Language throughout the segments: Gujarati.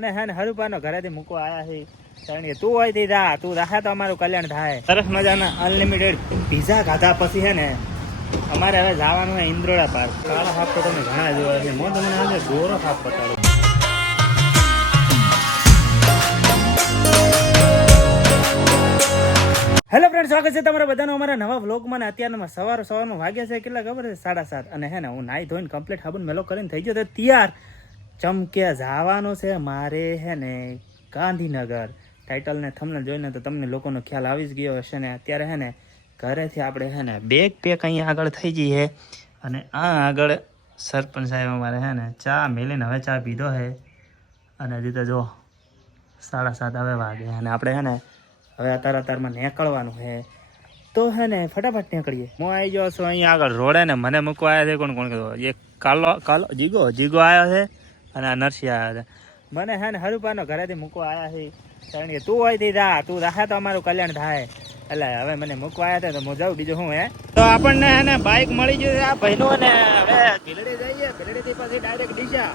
અને હે ને હરુપાનો ઘરેથી મૂકવા આવ્યા છે. કારણ કે તું હોય જા, તું રાખે તો અમારું કલ્યાણ થાય. સરસ મજાના અનલિમિટેડ પીઝા ખાધા પછી છે ને અમારે હવે જવાનું છે ઇન્દ્રોડા પાર્ક. કાળો સાપ તો તમે ઘણા જોયા છે, હું તમને આજે ગોરો સાપ બતાડું. હેલો ફ્રેન્ડ, સ્વાગત છે તમારા બધાનો અમારા નવા વ્લોગમાં. અત્યારમાં સવારમાં વાગ્યા છે કેટલા ખબર છે? 7:30. અને હે ને હું નાઈ ધોઈને કમ્પ્લીટ સાબુન મેલો કરીને થઈ ગયો તો તૈયાર. ચમકે જવાનું છે મારે હે ને ગાંધીનગર. ટાઇટલ ને થંબનેલ જોઈને તો તમને લોકોનો ખ્યાલ આવી જ ગયો હશે ને. અત્યારે હે ને ઘરેથી આપણે હે ને બેગ પેક અહીંયા આગળ થઈ જઈએ. અને આ આગળ સરપંચ સાહેબ અમારે હે ને ચા મેલીને હવે ચા પીધો છે. અને હજી તો જો 7:30 હવે વાગે. અને આપણે હે ને હવે અત્યારમાં નીકળવાનું છે. તો હે ને ફટાફટ નીકળીએ. હું આવી ગયો છું અહીંયા આગળ રોડે ને મને મૂકવા આવ્યા છે. કોણ કીધું? એક કાલો જીગો આવ્યો છે અને આ નરસિંહ આવ્યા છે. મને હે ને હરુપાનો ઘરેથી મૂકવા આવ્યા છે. કારણ કે તું હોય જા, તું રાખે તો અમારું કલ્યાણ થાય. એટલે હવે મને મૂકવા આવ્યા હતા તો હું જાઉં. બીજું શું હે તો આપણને હે ને બાઇક મળી ગયું આ ભાઈનું. અને હવે ભીલડી જઈએ. ભીલડીથી પછી ડાયરેક્ટ ડીસા,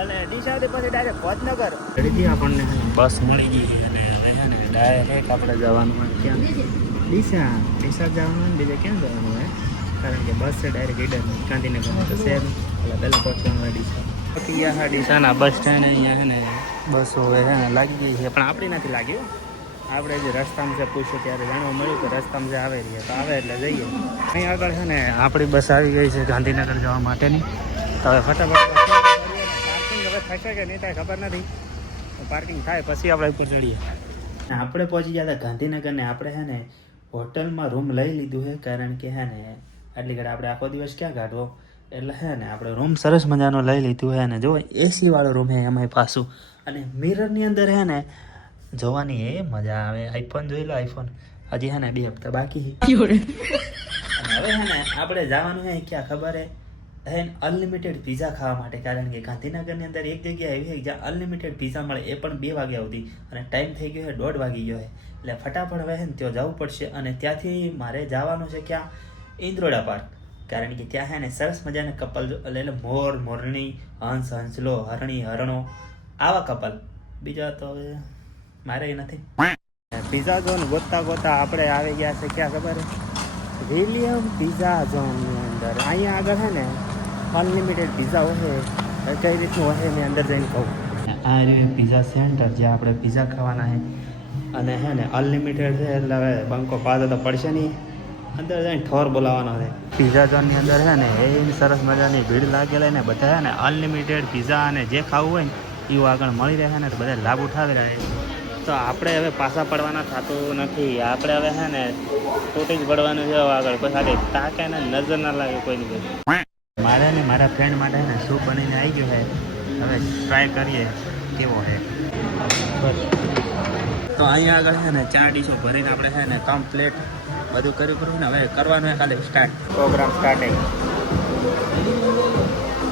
અને ડીસાથી પછી ડાયરેક્ટ ભોજનગર. ભીલડીથી આપણને બસ મળી ગઈ. અને હવે હે ને ડાયરેક્ટ આપણે જવાનું હોય ક્યાં? ડીસા જવાનું હોય ને બીજે ક્યાં જવાનું હોય? કારણ કે બસ છે ડાયરેક્ટ ઈડર ગાંધીનગર તો છે. એટલે પહેલાં પહોંચવાનું હોય ડીસા. ડીસાના બસ સ્ટેન્ડ અહીંયા છે ને બસો હવે છે ને લાગી ગઈ છે, પણ આપણી નથી લાગ્યું. આપણે જે રસ્તામાં છે પૂછ્યું ત્યારે જાણવા મળ્યું કે રસ્તામાં જે આવે રહીએ તો આવે એટલે જઈએ. અહીં આગળ છે ને આપણી બસ આવી ગઈ છે ગાંધીનગર જવા માટેની. તો હવે ફટાફટ પાર્કિંગ હવે થશે કે નહીં થાય ખબર નથી. પાર્કિંગ થાય પછી આપણે ઉપર ચડીએ. આપણે પહોંચી ગયા હતા ગાંધીનગર ને આપણે છે ને હોટલમાં રૂમ લઈ લીધું છે. કારણ કે હે ને આટલી ઘડી આપણે આખો દિવસ ક્યાં કાઢવો, એટલે હે ને આપણે રૂમ સરસ મજાનો લઈ લીધું હે ને. જો એસી વાળો રૂમ હે એમાંય પાછું. અને મિરરની અંદર હે ને જોવાની એ મજા આવે. આઈફોન જોઈ લો, આઈફોન હજી હે ને 2 હપ્તા બાકી. હવે હે ને આપણે જવાનું હે ક્યાં ખબર હે અનલિમિટેડ પીઝા ખાવા માટે. કારણ કે ગાંધીનગરની અંદર એક જગ્યા એવી છે જ્યાં અનલિમિટેડ પીઝા મળે, એ પણ 2 વાગ્યા સુધી. અને ટાઈમ થઈ ગયો છે 1:30 વાગી ગયો છે. એટલે ફટાફટ હવે હે ને ત્યાં જવું પડશે. અને ત્યાંથી મારે જવાનું છે ક્યાં? ઇન્દ્રોડા પાર્ક. કારણ કે ત્યાં હે ને સરસ મજાના કપલ એટલે મોરણી, હંસલો, હરણો આવા કપલ. બીજા તો હવે મારે નથી. પીઝા ઝોન ગોતતા આપણે આવી ગયા છે ક્યાં ખબર? વિલિયમ પીઝા ઝોનની અંદર. અહીંયા આગળ છે ને અનલિમિટેડ પીઝા હોય. કઈ રીતનું હોય મેં અંદર જઈને કહું. આ રહ્યું પીઝા સેન્ટર જ્યાં આપણે પીઝા ખાવાના છે. અને હે ને અનલિમિટેડ છે એટલે હવે બંકો પાછો તો પડશે નહીં. અંદર જઈને ઠોર બોલાવવાનો છે. પીઝા ઝોનની અંદર છે ને એ સરસ મજાની ભીડ લાગેલી ને બધા ને અનલિમિટેડ પીઝા અને જે ખાવું હોય ને એવું આગળ મળી રહે ને તો બધા લાભ ઉઠાવી રહ્યા છે. તો આપણે હવે પાછા પડવાના થતું નથી. આપણે હવે છે ને તૂટી જ પડવાનું છે આગળ. કોઈ સાથે તાકે ને નજર ના લાગે કોઈની કોઈ. મારે ને મારા ફ્રેન્ડ માટે ને સૂપ બનીને આવી ગયું છે. હવે ટ્રાય કરીએ કેવો છે. બસ તો અહીંયા આગળ છે ને 4 ડીશો ભરીને આપણે છે ને કમ્પ્લીટ બધું કર્યું ને હવે કરવાનું હોય ખાલી સ્ટાર્ટ. પ્રોગ્રામ સ્ટાર્ટિંગ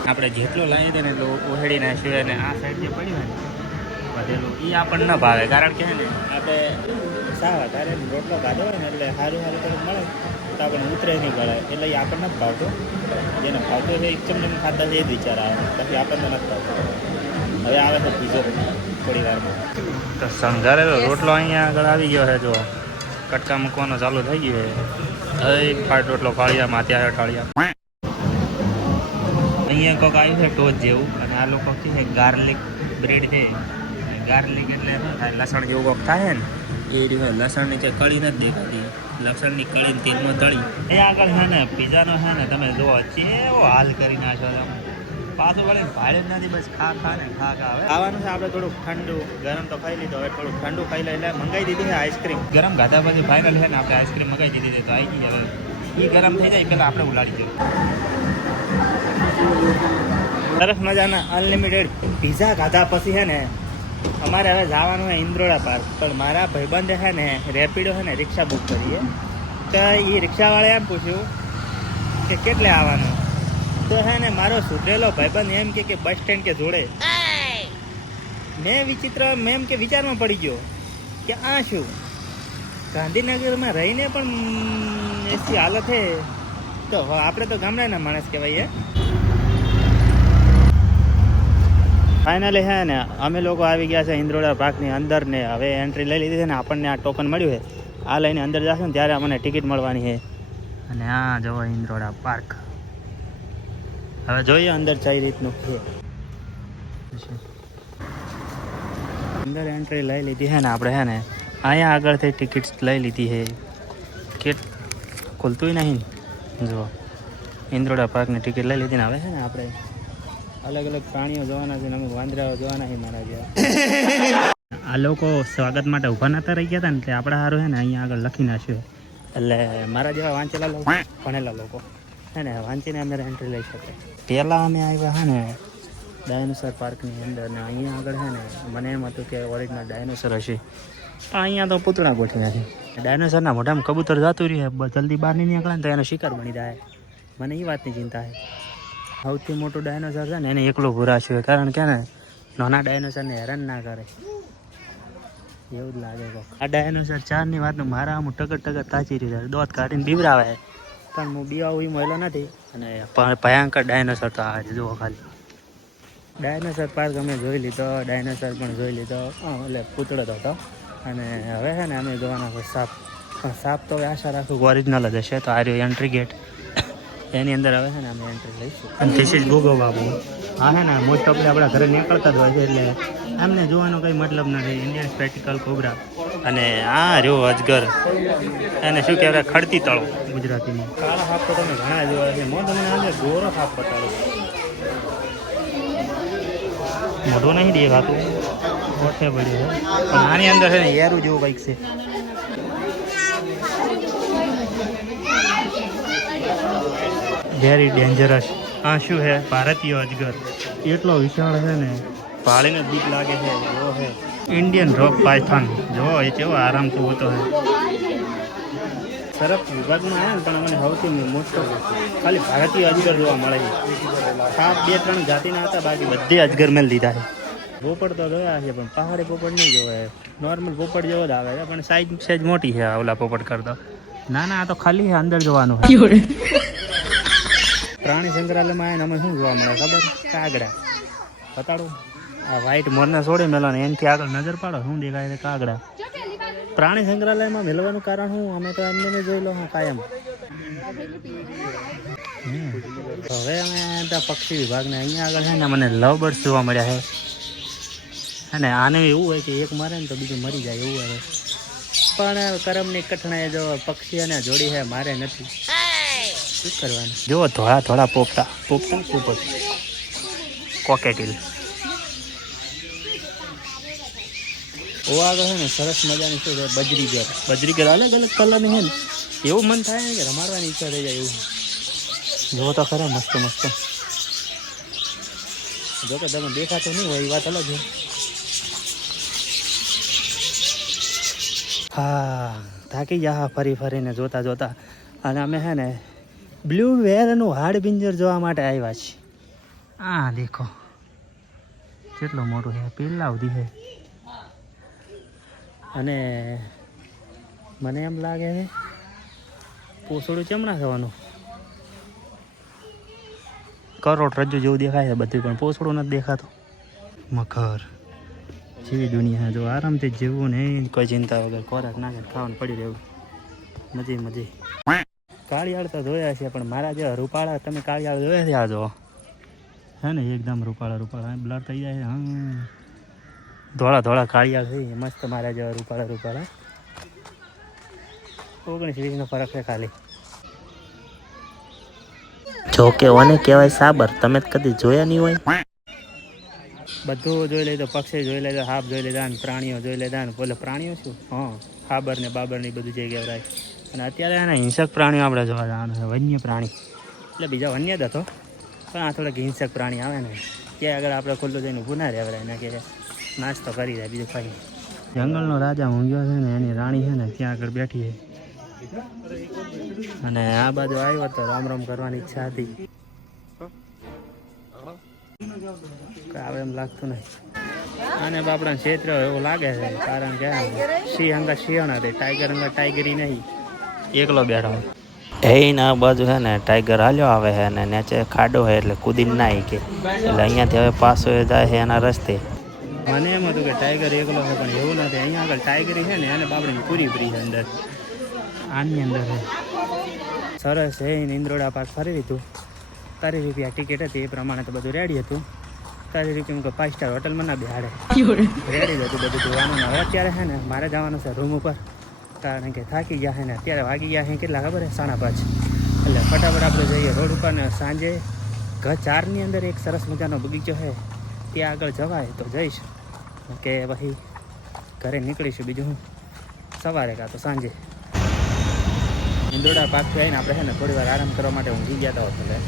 આપણે જેટલું લાવીએ છીએ ને એટલું ઉહેડી નાખ્યું. અને આ સાઈડ જે પડ્યું હોય ને વધેલું એ આપણને ન ભાવે. કારણ કે ને આપણે વધારે રોટલો ખાધો હોય ને એટલે સારું થોડુંક મળે તો આપણને ઉતરે નહીં પડે. એટલે એ આપણને નથી ભાવતું. જેને ભાવતું એટલે એક ચમચમ ખાતા છે એ જ વિચાર આવે. પછી આપણને નથી ભાવતું. હવે આવે છે પીઝો થોડી વારમાં. તો સંઘારેલો રોટલો અહીંયા આગળ આવી ગયો છે. જો કટકા મૂકવાનો ચાલુ થઈ ગયું છે. હવે એક ફાટ રોટલો ફાળિયામાં ત્યાં અઠવાડિયા. અહીંયા કોઈક આવ્યું છે ટોચ જેવું. અને આ લોકો કહે છે ગાર્લિક બ્રેડ છે. ગાર્લિક એટલે શું થાય? લસણ જેવું કોઈક થાય ને એ રીતે. લસણની જે કળી નથી દેખાતી, લસણની કળીને તેલમાં તળી. એ આગળ છે ને પીઝાનો છે ને તમે જુઓ કેવો હાલ કરી નાખ્યો. પાછું વળે ભાડે જ નથી. બસ ખા ને ખા. હવે ખાવાનું છે આપણે થોડુંક ઠંડુ. ગરમ તો ખાઈ લીધું, હવે થોડુંક ઠંડુ ખાઈ લે. એટલે મંગાવી દીધી છે આઈસ્ક્રીમ. ગરમ ખાધા પછી ફાઇનલ છે ને આપણે આઈસ્ક્રીમ મંગાવી દીધી છે. તો આવી ગઈ. હવે એ ગરમ થઈ જાય પહેલાં આપણે ઉલાડી દઈએ. સરસ મજાના અનલિમિટેડ પીઝા ખાધા પછી છે ને અમારે હવે જવાનું હોય ઇન્દ્રોડા પાર્ક. પણ મારા ભાઈબંધે છે ને રેપિડો છે ને રિક્ષા બુક કરીએ. તો એ રિક્ષાવાળાએ એમ પૂછ્યું કે કેટલે આવવાનું. તો છે ને મારો સુધરેલો ભાઈબંધ એમ કે બસ સ્ટેન્ડ કે જોડે. મેં એમ કે વિચારમાં પડી ગયો કે આ શું ગાંધીનગરમાં રહીને પણ એસી હાલત છે. તો આપણે તો ગામડાના માણસ કહેવાય. ફાઇનલી હે ને અમે લોકો આવી ગયા છે ઇન્દ્રોડા પાર્કની અંદર ને હવે એન્ટ્રી લઈ લીધી છે ને આપણને આ ટોકન મળ્યું છે. આ લઈને અંદર જશું ને ત્યારે અમને ટિકિટ મળવાની છે. અને આ જવો ઇન્દ્રોડા પાર્ક. હવે જોઈએ અંદર કઈ રીતનું છે. અંદર એન્ટ્રી લઈ લીધી છે ને આપણે હે ને અહીંયા આગળથી ટિકિટ લઈ લીધી છે. કે ખુલતું નહીં જો ઇન્દ્રોડા પાર્કની ટિકિટ લઈ લીધી ને હવે છે ને આપણે અલગ અલગ પ્રાણીઓ જોવાના છે ને અમે વાંદરાઓ જોવાના છે મારા જેવા. આ લોકો સ્વાગત માટે ઊભા નતા રહી ગયા હતા ને એટલે આપણે સારું છે ને અહીંયા આગળ લખી નાખ્યું. એટલે મારા જેવા વાંચેલા લોકો ભણેલા લોકો છે ને વાંચીને અમે એન્ટ્રી લઈ શકીએ. પહેલાં અમે આવ્યા હા ને ડાયનોસર પાર્કની અંદર ને અહીંયા આગળ છે ને મને એમ હતું કે ઓરિજિનલ ડાયનોસર હશે પણ અહીંયા તો પૂતળા ગોઠવ્યા છે. ડાયનોસરના મોઢામાં કબૂતર જતું રહે જલ્દી બહાર નહીં નીકળે ને તો એનો શિકાર બની જાય. મને એ વાતની ચિંતા છે. સૌથી મોટું ડાયનોસર છે ને એને એકલું ભૂરાશ્યું કારણ કે ને નાના ડાયનોસરને હેરાન ના કરે એવું જ લાગે. આ ડાયનોસર ચારની વાતનું મારા આમ ટગર તાચી રહ્યું દોત કાઢીને બીવરાવે પણ હું બીવાવું એ મળેલો નથી. અને ભયંકર ડાયનોસર તો આવે છે જુઓ ખાલી. ડાયનોસર પાર્ક અમે જોઈ લીધો, ડાયનોસર પણ જોઈ લીધો એટલે પૂતળો તો હતો. અને હવે છે ને અમે જોવાના છે સાપ. સાપ તો હવે આશા રાખું ઓરિજિનલ જ હશે. તો આ રહ્યો એન્ટ્રી ગેટ એની અંદર હવે છે ને અમે એન્ટ્રી લઈશું. અને ધીસ ઇઝ ગોગો બાબુ. હા છે ને મોસ્ટ ઓફલી આપણા ઘરે નીકળતા જ હોય છે એટલે એમને જોવાનો કંઈ મતલબ નથી. Indian spectacle cobra. અને આ રહ્યો અજગર એને શું કહેવાય ખડતી તળો ગુજરાતીમાં. કાળા સાપ તો તમે ઘણા જોયા છે. હું તમને આજે ગોરો સાપ બતાડું. મોઢું નહીં દેખાતું ઓઠે પડ્યું છે પણ આની અંદર છે ને યારું જેવું કંઈક છે. Very dangerous. આ શું છે ભારતીય અજગર એટલો વિશાળ છે ને પાળીને બીક લાગે છે. જો છે ઇન્ડિયન રોક પાયથન જો એ કેવો આરામથી હોતો છે. સરફ વિભાગમાં આવ્યા ને પણ મને સૌથી મોટો ખાલી ભારતીય અજગર જોવા મળે છે. સાપ 2-3 જાતિના હતા બાકી બધે અજગર મેં લીધા છે. પોપડ તો જોયા છે પણ પહાડી પોપડ નહીં જોવાય. નોર્મલ પોપડ જેવો જ આવે છે પણ સાઈઝ સેજ મોટી છે ઓલા પોપડ કરતા. ના ના આ તો ખાલી અંદર જોવાનું હોય. પ્રાણી સંગ્રહાલયમાં આવીને અમે શું જોવા મળે ખબર? કાગડા બતાડું. આ વ્હાઈટ મોરને છોડી મેલો ને એનાથી આગળ નજર પાડો શું દેખાય છે? કાગડા. પ્રાણી સંગ્રહાલયમાં મેળવાનું કારણ શું? અમે તો એમને જોઈ લો હું કાયમ. હવે અમે ત્યાં પક્ષી વિભાગને અહીંયા આગળ છે ને મને લવ બર્ડ્સ જોવા મળ્યા છે. અને આને એવું હોય કે એક મરે ને તો બીજું મરી જાય એવું હોય. પણ કરમની કઠણાએ જો પક્ષી અને જોડી છે મારે નથી. શું કરવાનું? જો ધોળા ધોળા પોપટા પોપટા પોપટ કોકેટીલ. ઓ આગળ છે ને સરસ મજાની શું છે બજરીગર અલગ અલગ કલરની છે ને એવું મન થાય ને કે રમાડવાની ઈચ્છા થઈ જાય એવું. જો તો ખરા મસ્ત મસ્ત. જો કે તમે દેખાતો નહીં હોય એ વાત અલગ છે. હા થાકી જા ફરી ફરીને જોતા જોતા. અને અમે છે ને બ્લુ વેલનું હાડપિંજર જોવા માટે આવ્યા છીએ. આ દેખો કેટલું મોટું છે પેલા સુધી છે. અને મને એમ લાગે છે પોસડું ચમડા થવાનું. કરોડરજ્જુ જેવું દેખાય છે બધું પણ પોસડું નથી દેખાતું. મગર જેવી દુનિયા જો આરામથી જીવવું ને કોઈ ચિંતા વગર ખોરાક નાખે ખાવાનું પડી રહેવું મજે મજે. કાળિયાળ તો જોયા છે પણ મારા જેવા રૂપાળા તમે કાળિયાળ જોયા છે? આ જો હે ને એકદમ રૂપાળા બ્લર થઈ જાય છે. હા ધોળા ધોળા કાળિયાળ છે મસ્ત મારા જેવા રૂપાળા. 19-20 ફરક છે ખાલી. જો કે ઓને કહેવાય સાબર. તમે કદી જોયા નહીં હોય. બધું જોઈ લીધું. પક્ષી જોઈ લીધા, સાપ જોઈ લીધા ને પ્રાણીઓ જોઈ લીધા ને બોલે પ્રાણીઓ શું હા ખાબર ને બાબર ને બધું જઈ કહેવાય. અને અત્યારે એના હિંસક પ્રાણીઓ આપણે જોવા જવાનું છે. વન્ય પ્રાણી એટલે બીજા વન્ય જ હતો પણ આ થોડાક હિંસક પ્રાણી આવે ને ત્યાં આગળ આપણે ખુલ્લું જઈને ઊભું ના રહેવાય એને કે નાસ્તો કરી જાય બીજું ખાઈ. જંગલનો રાજા ઊંઘ્યો છે ને એની રાણી છે ને ત્યાં આગળ બેઠી છે. અને આ બાજુ આવ્યો તો રામ રામ કરવાની ઈચ્છા હતી. આવે એમ લાગતું નહીં. અને બાપડા ક્ષેત્ર એવું લાગે છે કારણ કે સિંહ અંગા સિંહણ હતી ટાઈગર અંગા ટાઈગરી નહીં એકલો બેઠો. એના બાજુ છે ને ટાઈગર હાલ્યો આવે છે અને નીચે ખાડો છે એટલે કૂદીને ના કે એટલે અહીંયાથી હવે પાછો એ જાય છે એના રસ્તે. મને એમ હતું કે ટાઈગર એકલો છે પણ એવું નથી. અહીંયા આગળ ટાઈગરી છે ને એને બાપડીની પૂરી છે અંદર, આની અંદર છે. સરસ છે. ઇન્દ્રોડા પાર્ક ફરી લીધું. તારી રૂપિયા ટિકિટ હતી એ પ્રમાણે તો બધું રેડી હતું. તારી રૂપિયા કે 5 સ્ટાર હોટલમાં ના બેહાડે, રેડી જ હતું બધું જોવાનું. હવે અત્યારે છે ને મારે જવાનું છે રૂમ ઉપર, કારણ કે થાકી ગયા છે ને અત્યારે વાગી ગયા છે કેટલા ખબર છે 5:30. એટલે ફટાફટ આપણે જઈએ રોડ ઉપર ને સાંજે ઘ4ની અંદર એક સરસ મજાનો બગીચો છે, ત્યાં આગળ જવાય તો જઈશ, કે પછી ઘરે નીકળીશું. બીજું હું સવારે કાં તો સાંજે. ઇન્દોડા પાર્કથી આવીને આપણે છે ને થોડી વાર આરામ કરવા માટે ઊંઘી ગયા હતા એટલે.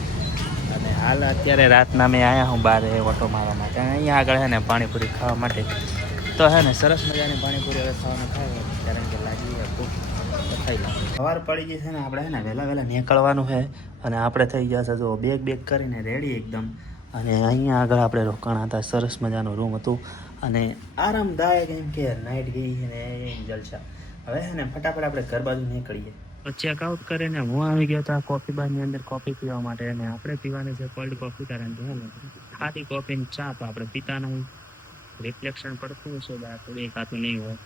અને હાલ અત્યારે રાતના મેં આવ્યા હું બહાર ઓટો મારવા માટે. અહીંયા આગળ છે ને પાણીપુરી ખાવા માટે તો છે ને સરસ મજાની પાણીપુરી હવે ખાવાનું થાય, કારણ કે લાગી ભૂખ તો ખાઈ લે. સવાર પડી ગઈ છે ને આપણે છે ને વહેલા નીકળવાનું છે. અને આપણે થઈ ગયા છે જો બેગ કરીને રેડી એકદમ. અને અહીંયા આગળ આપણે રોકાણા હતા, સરસ મજાનું રૂમ હતું અને આરામદાયક, એમ કે નાઇટ ગઈ ને જલસા. હવે છે ને ફટાફટ આપણે ઘર બાજુ નીકળીએ. તો ચેકઆઉટ કરીને હું આવી ગયો હતો કોફી બારની અંદર કોફી પીવા માટે. અને આપણે પીવાની છે કોલ્ડ કોફી, કારણ કે ખાલી કોફીની ચા તો આપણે પીતા નહીં. રિફ્લેક્શન પડતું હશે થોડું એકાતું નહીં હોય,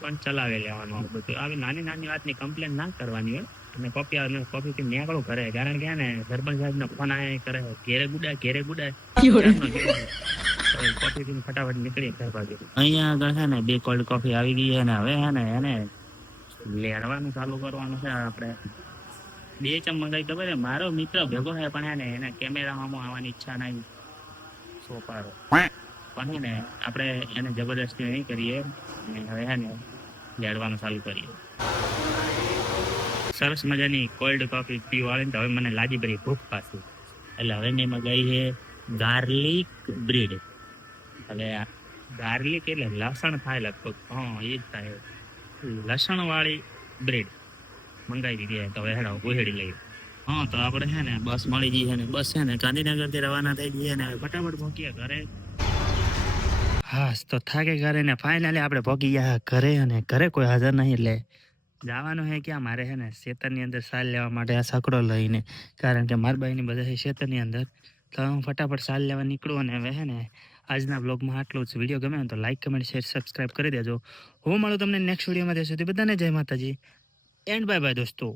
પણ ચલાવી લેવાનું બધું. આવી નાની વાતની કમ્પ્લેન ના કરવાની હોય. અને કોફી પી નીકળું કરે, કારણ કે ને સરપંચ સાહેબનો ફોન આવે કરે ઘેરે ગુડાય કોફી પીને ફટાફટ નીકળી ઘર બાજુ. અહીંયા આગળ છે ને 2 કોલ્ડ કોફી આવી ગઈ છે ને હવે છે ને એને લેડવાનું ચાલુ કરવાનું છે. આપણે 2 ચમ મંગાવી ખબર. મારો મિત્ર ભેગો છે પણ એને કેમેરામાં આવવાની ઈચ્છા નહીં, સોપારો. પણ છે ને આપણે એને જબરદસ્તી નહીં કરીએ. હવે છે ને લેડવાનું ચાલુ કરીએ. સરસ મજાની કોલ્ડ કોફી પીવાળી તો હવે મને લાગી પડી ભૂખ પાછી. એટલે હવે મેં મગાવી છે ગાર્લિક બ્રેડ. હવે ગાર્લિક એટલે લસણ થાય લગભગ, હા એ જ થાય, લસણ વાળી બ્રેડ મંગાવી દીધી. તો હવે હેડો ઉહેડી લઈએ. હા તો આપણે છે ને બસ મળી ગઈ છે ને બસ છે ને ગાંધીનગરથી રવાના થઈ ગઈ ને ફટાફટ પહોંચીએ ઘરે. હા તો થાકે ઘરે ને ફાઇનલી આપણે પહોંચી ગયા ઘરે. અને ઘરે કોઈ હાજર નહીં એટલે જવાનું છે ક્યાં મારે છે ને ખેતરની અંદર સાલ લેવા માટે આ સકડો લઈને, કારણ કે મારા બાઈની બધા છે ખેતરની અંદર. તો હું ફટાફટ સાલ લેવા નીકળું. અને હવે છે ને આજના બ્લોગમાં આટલું જ. વિડીયો ગમે તો લાઈક, કમેન્ટ, શેર, સબસ્ક્રાઈબ કરી દેજો. હું મળું તમને નેક્સ્ટ વિડીયોમાં. ત્યાં સુધી બધાને જય માતાજી એન્ડ બાય બાય દોસ્તો.